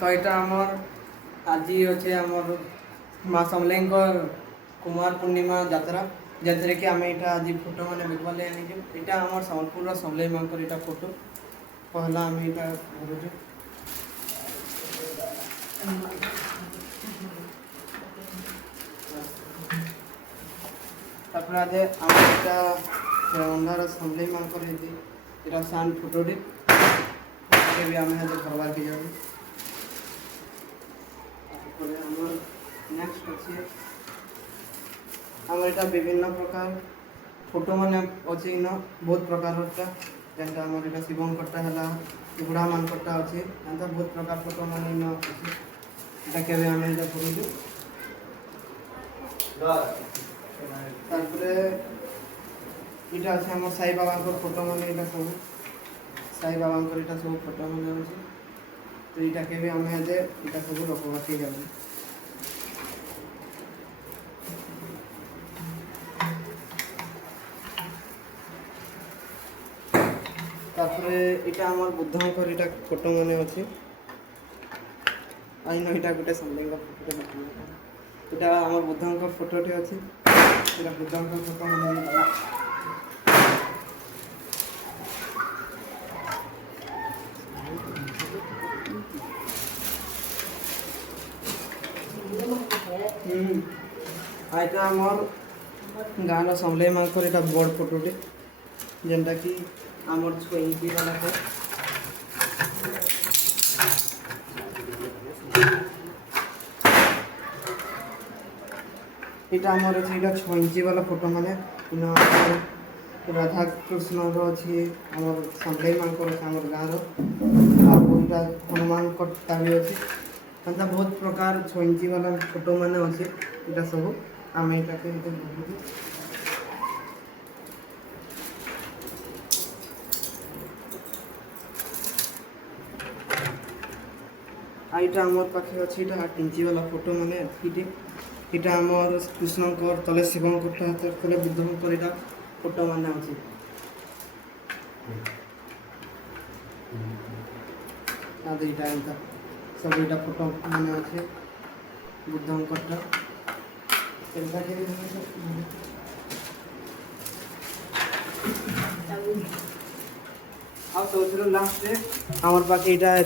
तो यहाँ आमर आज अच्छे आमर माँ समले कुमार पूर्णिमा यात्रा जैसे कि आम यहाँ आज फोटो मैंने बिकवा आनी यहाँ आम सम्बलपुर समले माँ यहाँ फोटो पहला आम यहाँ करूँ तापर आज आम यहाँ अंधार समले माँ यहाँ सान फोटोटी भी आम आज भरवार के जाऊँ नेक्स्ट अच्छे आम यहाँ विभिन्न प्रकार फोटो मैंने अच्छी न बहुत प्रकार जैसे आम यहाँ शिवंकरटा है बुढ़ा मानकटा अच्छे एंता बहुत प्रकार फोटो मैंने अच्छे के आम यहाँ करूँ यहाँ अच्छे आम साई बाबा फोटो मैंने यहाँ सब साई बाबा यहाँ सब फोटो मैंने अच्छे तो यहाँ के भी आम आज यहाँ सब रखवा के जाऊँ तापरे इटा आमर बुद्धंकर इटा फोटो माने अच्छे आईन इटा गोटे समलेंग फोटो इटा आमर बुद्धंकर फोटोटे अच्छे इटा बुद्धंकर फोटो माने आइटा आमर गाँव समले माँ इटा बड़ फोटोटे जेनटा कि आमर 6 इंची वाला है इटा आमर अच्छे इटा 6 इंची वाला फोटो माने राधा कृष्ण अच्छी आमर समले माँ आमर गाँव रहा हनुमान कटा भी अच्छे एंता बहुत प्रकार 6 इंची वाला फोटो माने अच्छे इटा सब आम यहाँ के आईटा आमर पाखे अच्छे 8 इंची वाला फोटो मैंने इटा आमर कृष्णकर तले शिवंकर हाथ तले बुद्धंकर यहाँ फोटो मैंने अच्छे दुईटा एंता सब यहाँ फोटो मैंने अच्छे बुद्धंकर आ सब लास्ट आमर पाखे यहाँ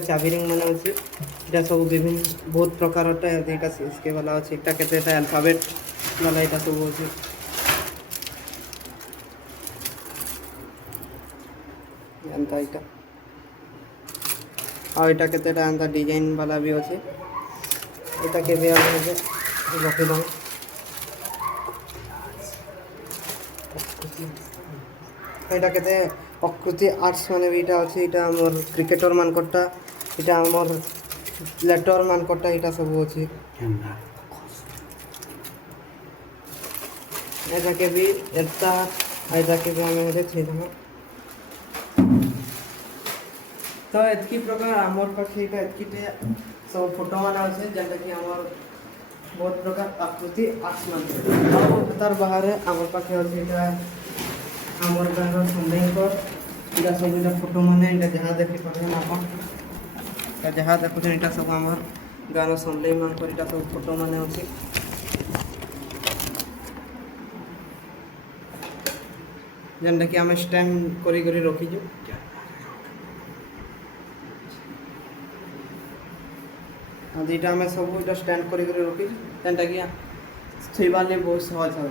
चाबी रिंग मैंने अच्छे यहाँ सब विभिन्न बहुत प्रकार यहाँ सीएसके वाला अच्छे के अल्फाबेट वाला यहाँ सब अच्छे एंता यहाँ आईटा के डिजाइन वाला भी अच्छे यहाँ के भी रखीद यहाँ के प्रकृति आर्ट्स माने भी यहाँ अच्छे यहाँ आमर क्रिकेटर मानकटा यहाँ आमर लेटर मानकटा यहाँ सब अच्छे यहाँ के भी यहाँ के भी आम छेद तो एतकी प्रकार आमर पाखे एतकीटे सब फोटो मान अच्छे जेनटा कि आमर बहुत प्रकार आकृति आर्ट्स मान तार बाहर आमर पाखे अच्छे आमर गाँव समलेंकर यहाँ सब यहाँ फोटो मैंने यहाँ जहाँ देखी पारे आप जहाँ देखुन यहाँ सब आमर गाँव समले माँ यहाँ सब फोटो मैंने अच्छे जेनटा कि आम स्टैंड करी रखीचु दुईटा आम सब यहाँ स्टैंड करी रखीचु जेनटा कि थोड़ा बहुत सहज हो।